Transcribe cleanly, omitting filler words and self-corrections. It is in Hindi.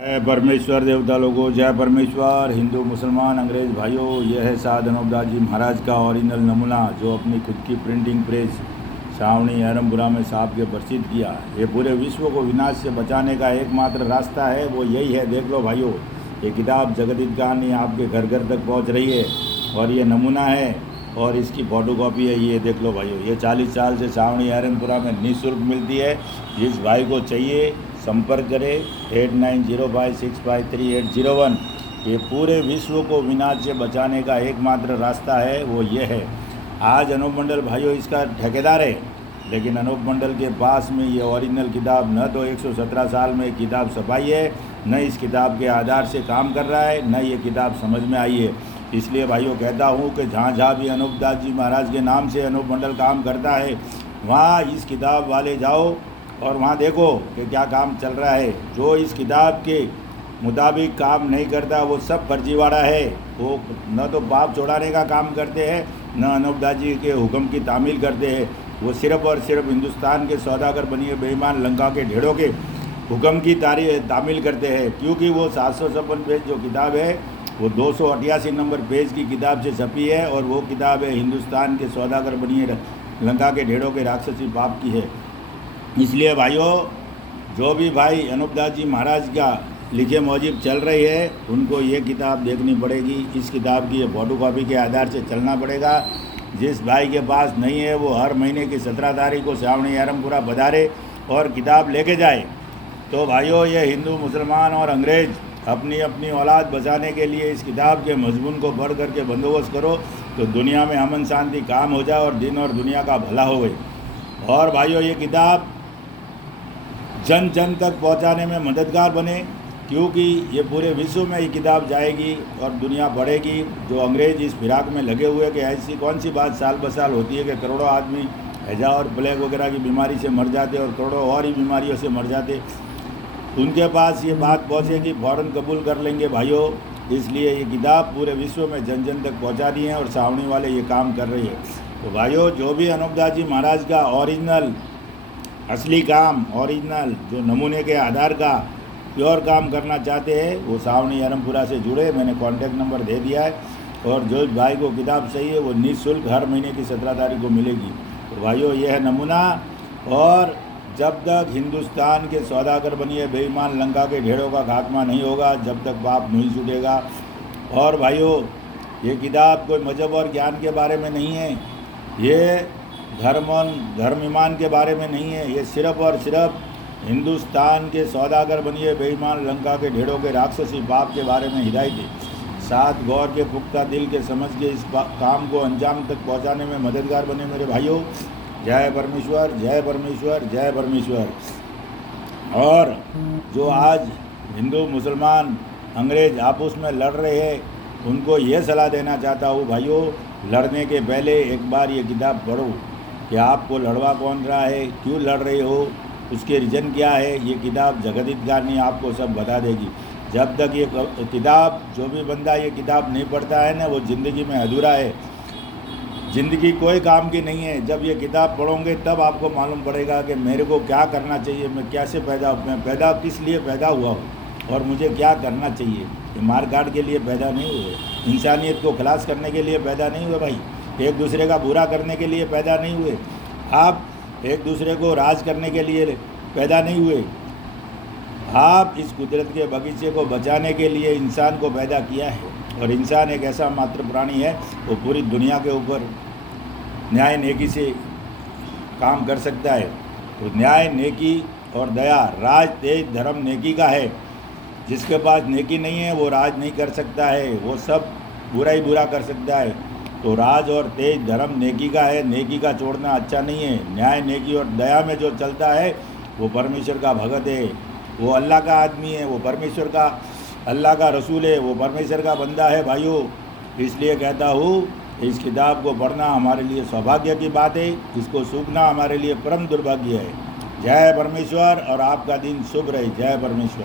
जय परमेश्वर देवता लोगों, जय परमेश्वर हिंदू मुसलमान अंग्रेज भाइयों। यह है साध अनोपदास जी महाराज का ओरिजिनल नमूना जो अपनी खुद की प्रिंटिंग प्रेस छावनी अहरमपुरा में साहब के प्रसिद्ध किया। ये पूरे विश्व को विनाश से बचाने का एकमात्र रास्ता है, वो यही है। देख लो भाइयों, ये किताब जगदीत कहानी आपके घर घर तक पहुंच रही है और ये नमूना है और इसकी फ़ोटोकॉपी है। ये देख लो भाइयों, ये 40 साल से छावनी अहरमपुरा में निःशुल्क मिलती है। जिस भाई को चाहिए संपर्क करें 8905653801। ये पूरे विश्व को विनाश से बचाने का एकमात्र रास्ता है, वो ये है। आज अनूप मंडल भाइयों इसका ठेकेदार है, लेकिन अनूप मंडल के पास में ये ओरिजिनल किताब न तो 117 साल में किताब छपाई है, न इस किताब के आधार से काम कर रहा है, न ये किताब समझ में आई है। इसलिए भाइयों कहता हूँ कि जहाँ जहाँ भी अनूपदास जी महाराज के नाम से अनूप मंडल काम करता है, वहाँ इस किताब वाले जाओ और वहाँ देखो कि क्या काम चल रहा है। जो इस किताब के मुताबिक काम नहीं करता वो सब फर्जीवाड़ा है। वो न तो पाप छोड़ाने का काम करते हैं, न अनूपदास जी के हुक्म की तामील करते हैं। वो सिर्फ़ और सिर्फ हिंदुस्तान के सौदागर बनिए बेईमान लंका के ढेड़ों के हुक्म की तामील करते हैं, क्योंकि वो 756 पेज जो किताब है वो 288 नंबर पेज की किताब से छपी है और वो किताब है हिंदुस्तान के सौदागर बनिए लंका के ढेड़ों के राक्षसी पाप की है। इसलिए भाइयों, जो भी भाई अनूपदास जी महाराज का लिखे मौजिब चल रही है, उनको ये किताब देखनी पड़ेगी। इस किताब की ये फ़ोटोकॉपी के आधार से चलना पड़ेगा। जिस भाई के पास नहीं है वो हर महीने की 17 तारीख को छावनी अहरमपुरा पधारे और किताब लेके जाए। तो भाइयों, ये हिंदू मुसलमान और अंग्रेज अपनी अपनी औलाद बचाने के लिए इस किताब के मजमून को पढ़ करके बंदोबस्त करो तो दुनिया में अमन शांति काम हो जाए और दिन और दुनिया का भला हो गई। और भाइयों, ये किताब जन जन तक पहुंचाने में मददगार बने, क्योंकि ये पूरे विश्व में ये किताब जाएगी और दुनिया बढ़ेगी। जो अंग्रेज इस फिराक में लगे हुए कि ऐसी कौन सी बात साल ब साल होती है कि करोड़ों आदमी हैजा और प्लेग वगैरह की बीमारी से मर जाते और करोड़ों और ही बीमारियों से मर जाते, उनके पास ये बात पहुँचेगी, फ़ौरन कबूल कर लेंगे भाइयों। इसलिए ये किताब पूरे विश्व में जन जन तक पहुँचानी है और छावनी वाले ये काम कर रही है। तो भाइयों, जो भी अनूपदास जी महाराज का ओरिजिनल असली काम, ओरिजिनल जो नमूने के आधार का प्योर काम करना चाहते हैं, वो छावनी अहरमपुरा से जुड़े। मैंने कॉन्टैक्ट नंबर दे दिया है और जो भाई को किताब चाहिए वो निःशुल्क हर महीने की 17 तारीख को मिलेगी। तो भाइयों, यह है नमूना। और जब तक हिंदुस्तान के सौदागर बनिए बेईमान लंका के ढेड़ों का खात्मा नहीं होगा, जब तक पाप नहीं छूटेगा। और भाइयों, ये किताब कोई मजहब और ज्ञान के बारे में नहीं है, ये धर्म ईमान के बारे में नहीं है। ये सिर्फ़ और सिर्फ हिंदुस्तान के सौदागर बनिए बेईमान लंका के ढेड़ों के राक्षसी पाप के बारे में हिदायत है। साथ गौर के पुख्ता दिल के समझ के इस काम को अंजाम तक पहुंचाने में मददगार बने मेरे भाइयों। जय परमेश्वर, जय परमेश्वर, जय परमेश्वर। और जो आज हिंदू मुसलमान अंग्रेज आपस में लड़ रहे हैं, उनको ये सलाह देना चाहता हूँ भाइयों, लड़ने के पहले एक बार ये किताब पढ़ो कि आपको लड़वा कौन रहा है, क्यों लड़ रहे हो, उसके रीज़न क्या है। ये किताब जगदीत कहानी आपको सब बता देगी। जब तक ये किताब, जो भी बंदा ये किताब नहीं पढ़ता है ना, वो ज़िंदगी में अधूरा है। ज़िंदगी कोई काम की नहीं है। जब ये किताब पढ़ोगे तब आपको मालूम पड़ेगा कि मेरे को क्या करना चाहिए, मैं कैसे मैं पैदा किस लिए पैदा हुआ हूँ और मुझे क्या करना चाहिए। ये मार काट के लिए पैदा नहीं हुए, इंसानियत को खलास करने के लिए पैदा नहीं हुए भाई, एक दूसरे का बुरा करने के लिए पैदा नहीं हुए, आप एक दूसरे को राज करने के लिए पैदा नहीं हुए। आप इस कुदरत के बगीचे को बचाने के लिए इंसान को पैदा किया है। और इंसान एक ऐसा मात्र प्राणी है वो पूरी दुनिया के ऊपर न्याय नेकी से काम कर सकता है। तो न्याय नेकी और दया, राज तेज धर्म नेकी का है। जिसके पास नेकी नहीं है वो राज नहीं कर सकता है, वो सब बुरा ही बुरा कर सकता है। तो राज और तेज धर्म नेकी का है, नेकी का छोड़ना अच्छा नहीं है। न्याय नेकी और दया में जो चलता है वो परमेश्वर का भगत है, वो अल्लाह का आदमी है, वो परमेश्वर का, अल्लाह का रसूल है, वो परमेश्वर का बंदा है भाइयों। इसलिए कहता हूँ, इस किताब को पढ़ना हमारे लिए सौभाग्य की बात है, इसको सूखना हमारे लिए परम दुर्भाग्य है। जय परमेश्वर और आपका दिन शुभ रहे। जय परमेश्वर।